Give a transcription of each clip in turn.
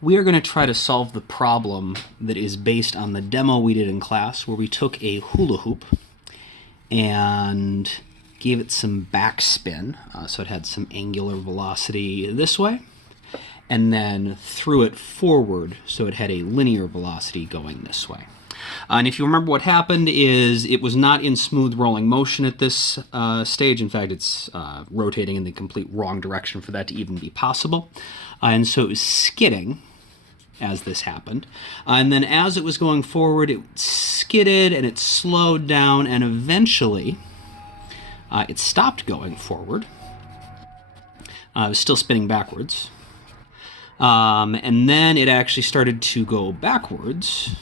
we are going to try to solve the problem that is based on the demo we did in class where we took a hula hoop and gave it some backspin, so it had some angular velocity this way, and then threw it forward so it had a linear velocity going this way. And if you remember, what happened is it was not in smooth rolling motion at this stage. In fact, it's rotating in the complete wrong direction for that to even be possible. And so it was skidding as this happened. And then as it was going forward, it skidded and it slowed down, and eventually it stopped going forward. It was still spinning backwards. And then it actually started to go backwards.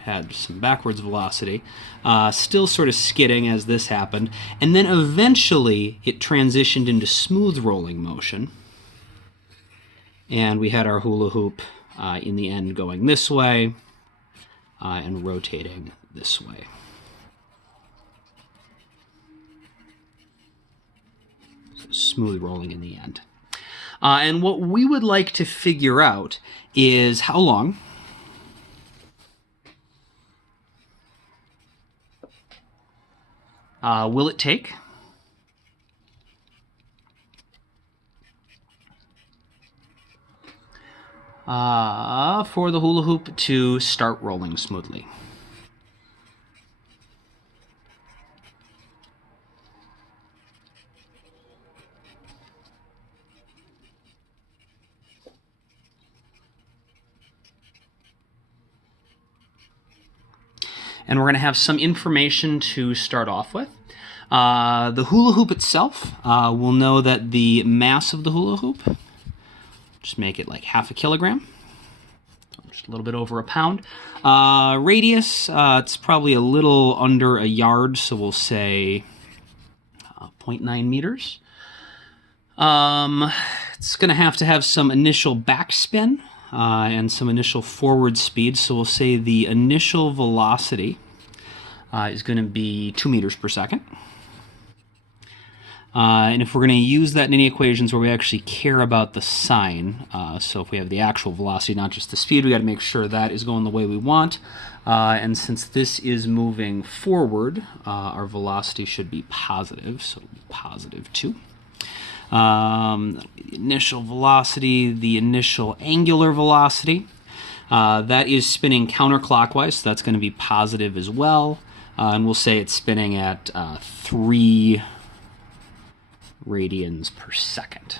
Had some backwards velocity, still sort of skidding as this happened, and then eventually it transitioned into smooth rolling motion, and we had our hula hoop in the end going this way and rotating this way. So smooth rolling in the end. And what we would like to figure out is how long will it take for the hula hoop to start rolling smoothly? And we're going to have some information to start off with. The hula hoop itself, we'll know that the mass of the hula hoop, just make it like 0.5 kilogram, just a little bit over a pound. Radius, it's probably a little under a yard, so we'll say 0.9 meters. It's going to have some initial backspin and some initial forward speed, so we'll say the initial velocity is going to be 2 meters per second. And if we're going to use that in any equations where we actually care about the sign, so if we have the actual velocity, not just the speed, we got to make sure that is going the way we want. And since this is moving forward, our velocity should be positive, so it'll be positive 2. That'll be the initial velocity, the initial angular velocity. That is spinning counterclockwise, so that's going to be positive as well. And we'll say it's spinning at 3 radians per second.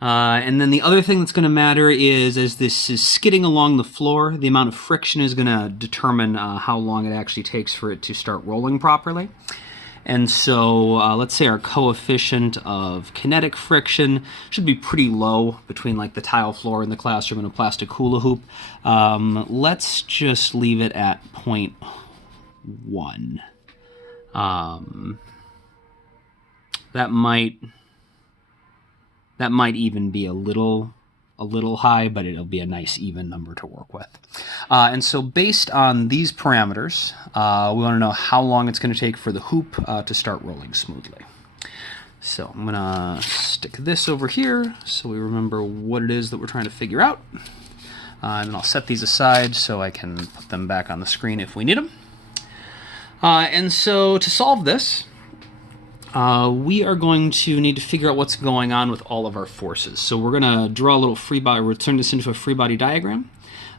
And then the other thing that's going to matter is, as this is skidding along the floor, the amount of friction is going to determine how long it actually takes for it to start rolling properly. And so let's say our coefficient of kinetic friction should be pretty low between like the tile floor in the classroom and a plastic hula hoop. Let's just leave it at 0.1. That might even be a little high, but it'll be a nice even number to work with. And so based on these parameters, we want to know how long it's going to take for the hoop to start rolling smoothly. So I'm going to stick this over here so we remember what it is that we're trying to figure out. And then I'll set these aside so I can put them back on the screen if we need them. And so to solve this, we are going to need to figure out what's going on with all of our forces. So we're going to draw a little free body, we'll turn this into a free body diagram.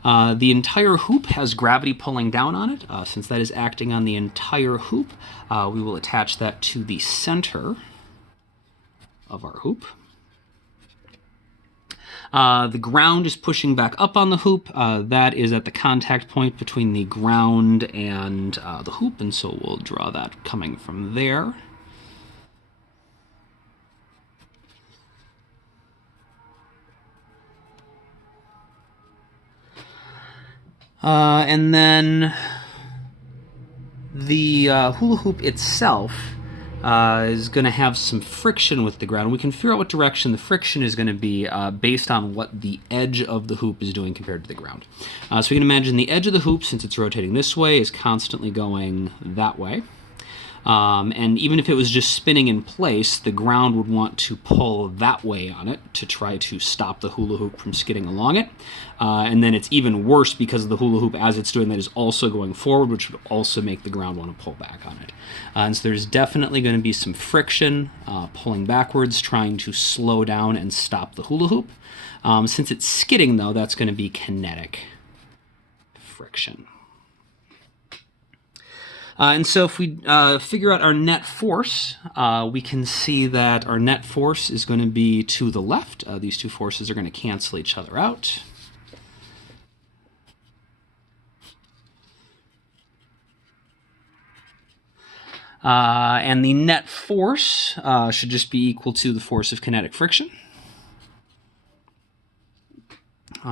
The entire hoop has gravity pulling down on it. Since that is acting on the entire hoop, we will attach that to the center of our hoop. The ground is pushing back up on the hoop. That is at the contact point between the ground and the hoop, and so we'll draw that coming from there. And then the hula hoop itself is going to have some friction with the ground. We can figure out what direction the friction is going to be based on what the edge of the hoop is doing compared to the ground. So we can imagine the edge of the hoop, since it's rotating this way, is constantly going that way. And even if it was just spinning in place, the ground would want to pull that way on it to try to stop the hula hoop from skidding along it. And then it's even worse because the hula hoop, as it's doing that, is also going forward, which would also make the ground want to pull back on it. And so there's definitely going to be some friction pulling backwards, trying to slow down and stop the hula hoop. Since it's skidding, though, that's going to be kinetic friction. And so if we figure out our net force, we can see that our net force is going to be to the left. These two forces are going to cancel each other out. And the net force should just be equal to the force of kinetic friction,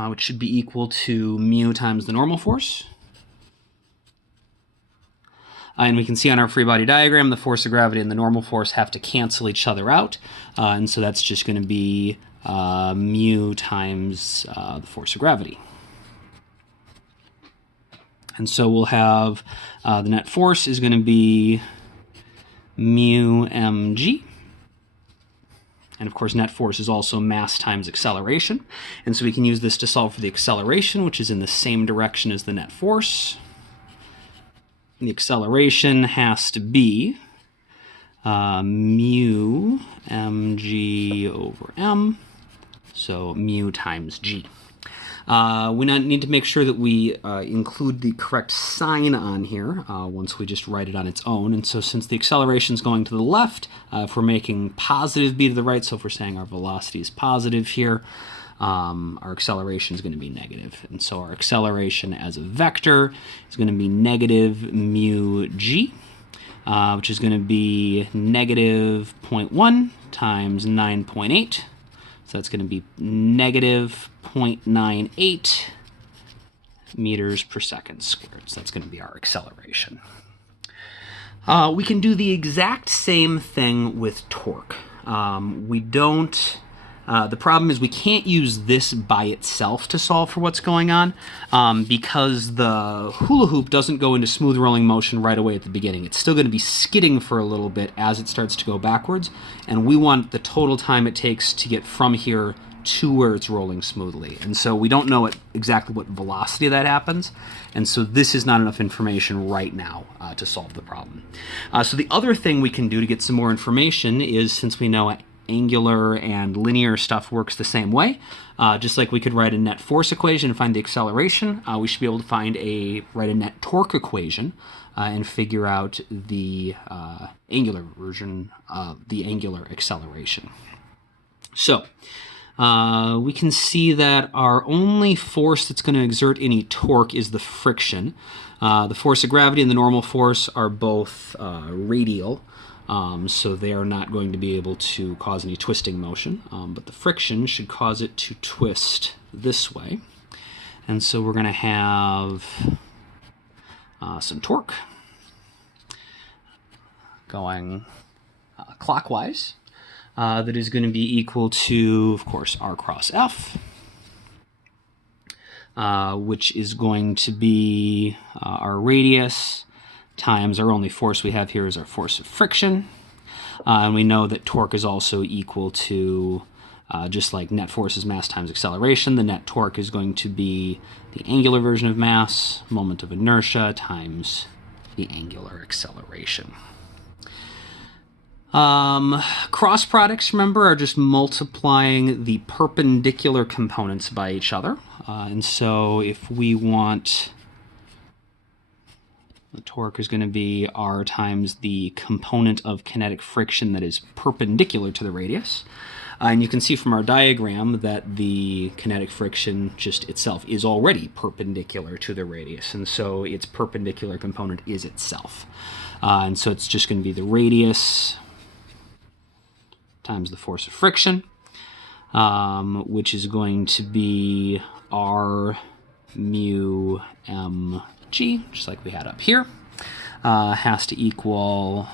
which should be equal to mu times the normal force. And we can see on our free body diagram, the force of gravity and the normal force have to cancel each other out. And so that's just going to be mu times the force of gravity. And so we'll have the net force is going to be mu mg. And of course, net force is also mass times acceleration. And so we can use this to solve for the acceleration, which is in the same direction as the net force. The acceleration has to be mu mg over m, so mu times g. We need to make sure that we include the correct sign on here once we just write it on its own. And so since the acceleration is going to the left, if we're making positive b to the right, so if we're saying our velocity is positive here, our acceleration is going to be negative. And so our acceleration as a vector is going to be negative mu g, which is going to be negative 0.1 times 9.8. So that's going to be negative 0.98 meters per second squared. So that's going to be our acceleration. We can do the exact same thing with torque. The problem is we can't use this by itself to solve for what's going on because the hula hoop doesn't go into smooth rolling motion right away at the beginning. It's still going to be skidding for a little bit as it starts to go backwards, and we want the total time it takes to get from here to where it's rolling smoothly. And so we don't know exactly what velocity that happens, and so this is not enough information right now to solve the problem. So the other thing we can do to get some more information is, since we know angular and linear stuff works the same way, just like we could write a net force equation and find the acceleration, we should be able to write a net torque equation and figure out the angular version of the angular acceleration. So we can see that our only force that's going to exert any torque is the friction. The force of gravity and the normal force are both radial, so they are not going to be able to cause any twisting motion, but the friction should cause it to twist this way. And so we're going to have some torque going clockwise. That is going to be equal to, of course, r cross f, which is going to be our radius times our only force we have here is our force of friction. And we know that torque is also equal to, just like net force is mass times acceleration, the net torque is going to be the angular version of mass, moment of inertia, times the angular acceleration. Cross products, remember, are just multiplying the perpendicular components by each other. And so if we want, the torque is going to be r times the component of kinetic friction that is perpendicular to the radius. And you can see from our diagram that the kinetic friction just itself is already perpendicular to the radius. And so its perpendicular component is itself. And so it's just going to be the radius times the force of friction, which is going to be r mu mg, just like we had up here, has to equal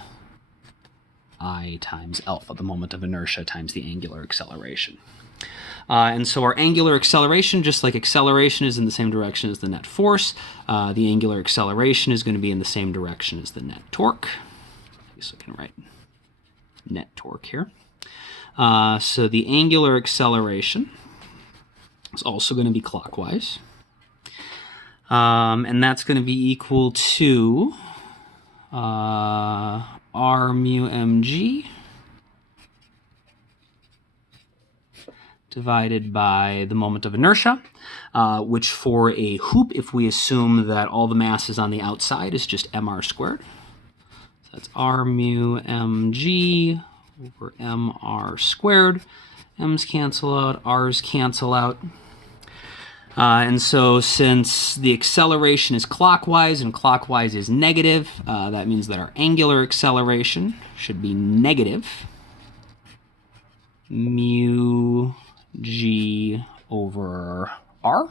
I times alpha, the moment of inertia, times the angular acceleration. And so our angular acceleration, just like acceleration is in the same direction as the net force, the angular acceleration is going to be in the same direction as the net torque. guess I can write net torque here. So the angular acceleration is also going to be clockwise. And that's going to be equal to r mu mg divided by the moment of inertia, which for a hoop, if we assume that all the mass is on the outside, is just mr squared. So that's r mu mg over mr squared. M's cancel out, r's cancel out. And so since the acceleration is clockwise and clockwise is negative, that means that our angular acceleration should be negative mu g over r,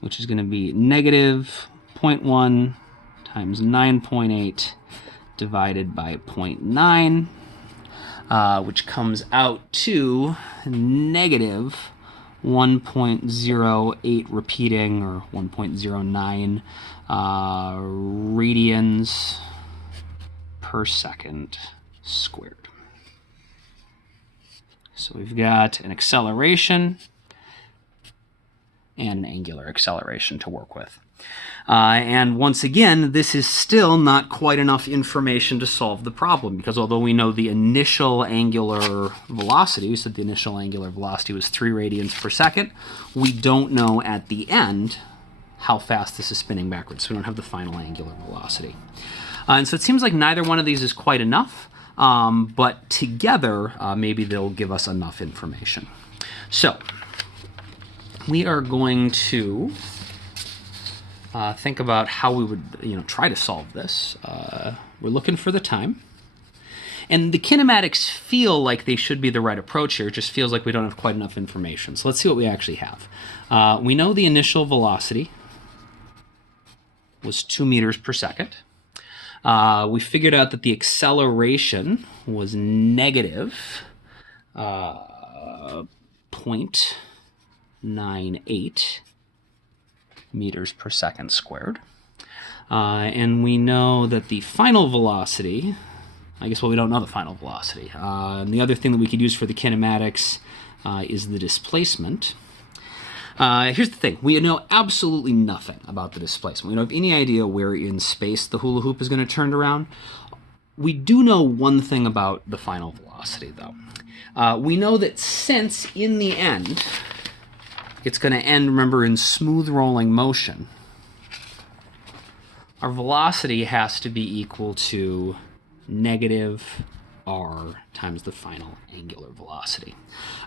which is going to be negative 0.1 times 9.8 divided by 0.9, which comes out to negative 1.08 repeating, or 1.09 radians per second squared. So we've got an acceleration and an angular acceleration to work with. And once again, this is still not quite enough information to solve the problem, because although we know the initial angular velocity, we said the initial angular velocity was 3 radians per second, we don't know at the end how fast this is spinning backwards, so we don't have the final angular velocity. And so it seems like neither one of these is quite enough, but together maybe they'll give us enough information. So we are going to think about how we would, try to solve this. We're looking for the time. And the kinematics feel like they should be the right approach here. It just feels like we don't have quite enough information. So let's see what we actually have. We know the initial velocity was 2 meters per second. We figured out that the acceleration was negative 0.98 meters per second squared. And we know that the final velocity, we don't know the final velocity. And the other thing that we could use for the kinematics is the displacement. Here's the thing. We know absolutely nothing about the displacement. We don't have any idea where in space the hula hoop is going to turn around. We do know one thing about the final velocity, though. We know that since, in the end, it's going to end, remember, in smooth rolling motion, our velocity has to be equal to negative r times the final angular velocity.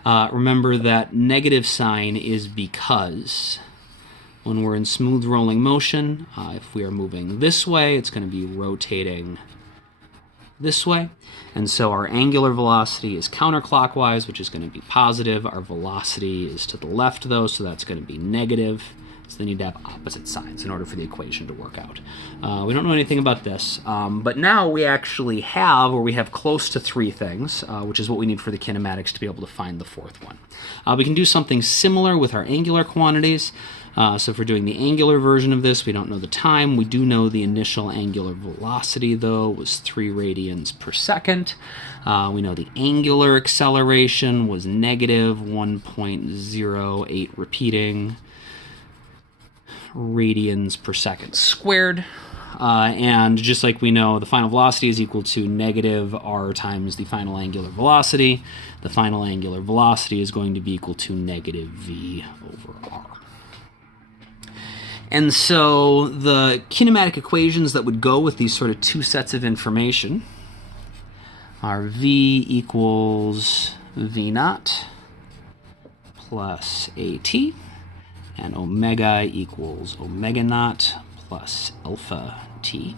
Remember that negative sign is because when we're in smooth rolling motion, if we are moving this way, it's going to be rotating this way. And so our angular velocity is counterclockwise, which is going to be positive. Our velocity is to the left, though, so that's going to be negative. So they need to have opposite signs in order for the equation to work out. We don't know anything about this, but now we actually have, or we have close to 3 things, which is what we need for the kinematics to be able to find the 4th one. We can do something similar with our angular quantities. So if we're doing the angular version of this, we don't know the time. We do know the initial angular velocity, though, was 3 radians per second. We know the angular acceleration was negative 1.08 repeating radians per second squared. And just like we know, the final velocity is equal to negative r times the final angular velocity. The final angular velocity is going to be equal to negative v over r. And so the kinematic equations that would go with these sort of 2 sets of information are v equals v naught plus at, and omega equals omega naught plus alpha t.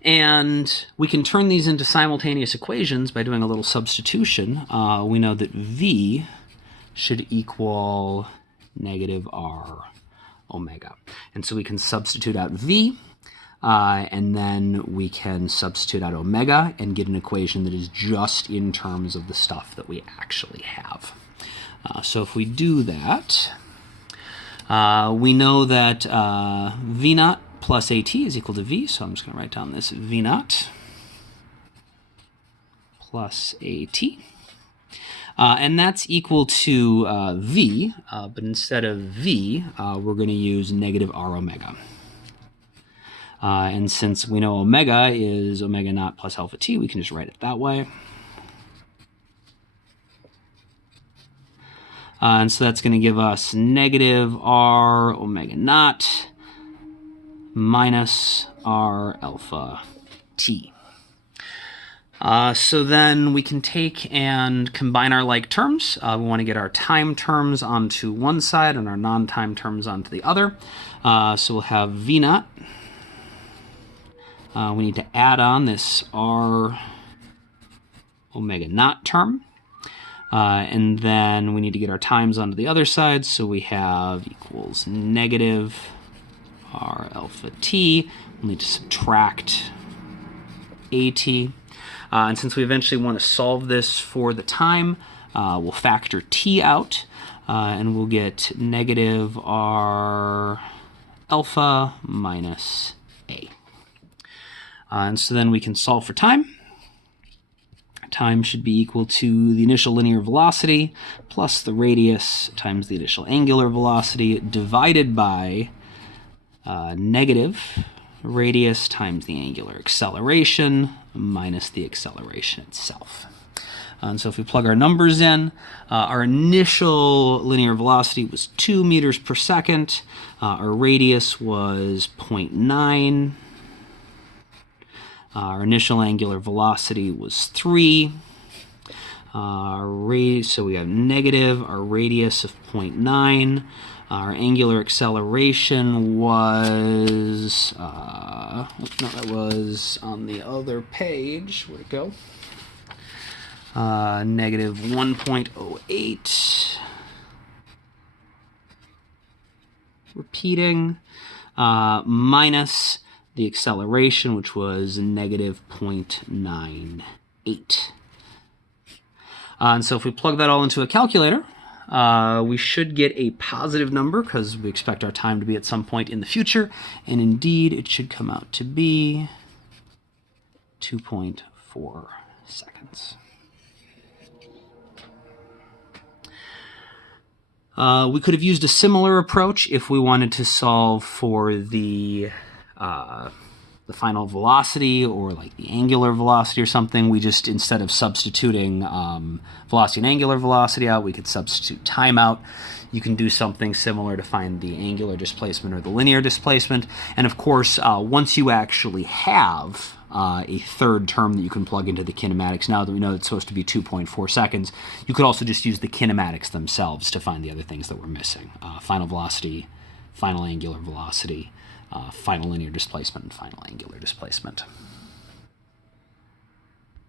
And we can turn these into simultaneous equations by doing a little substitution. We know that v should equal negative r omega. And so we can substitute out v, and then we can substitute out omega and get an equation that is just in terms of the stuff that we actually have. So if we do that, we know that v naught plus AT is equal to V, so I'm just going to write down this V naught plus AT. And that's equal to V, but instead of V, we're going to use negative R omega. And since we know omega is omega naught plus alpha t, we can just write it that way. And so that's going to give us negative R omega naught minus R alpha t. So then we can take and combine our like terms. We want to get our time terms onto one side and our non-time terms onto the other. So we'll have V naught. We need to add on this R omega naught term. And then we need to get our times onto the other side. So we have equals negative R alpha t. We'll need to subtract AT. And since we eventually want to solve this for the time, we'll factor t out, and we'll get negative R alpha minus A. And so then we can solve for time. Time should be equal to the initial linear velocity plus the radius times the initial angular velocity divided by negative radius times the angular acceleration minus the acceleration itself. And so if we plug our numbers in, our initial linear velocity was 2 meters per second. Our radius was 0.9. Our initial angular velocity was 3. So we have negative, our radius of 0.9. Our angular acceleration was, no, that was on the other page. Where'd it go? Negative 1.08. Repeating, minus the acceleration, which was negative 0.98. And so if we plug that all into a calculator, we should get a positive number because we expect our time to be at some point in the future. And indeed, it should come out to be 2.4 seconds. We could have used a similar approach if we wanted to solve for the final velocity or like the angular velocity or something. We just, instead of substituting velocity and angular velocity out, we could substitute time out. You can do something similar to find the angular displacement or the linear displacement. And of course, once you actually have a third term that you can plug into the kinematics, now that we know it's supposed to be 2.4 seconds, you could also just use the kinematics themselves to find the other things that we're missing. Final velocity, final angular velocity, final linear displacement, and final angular displacement.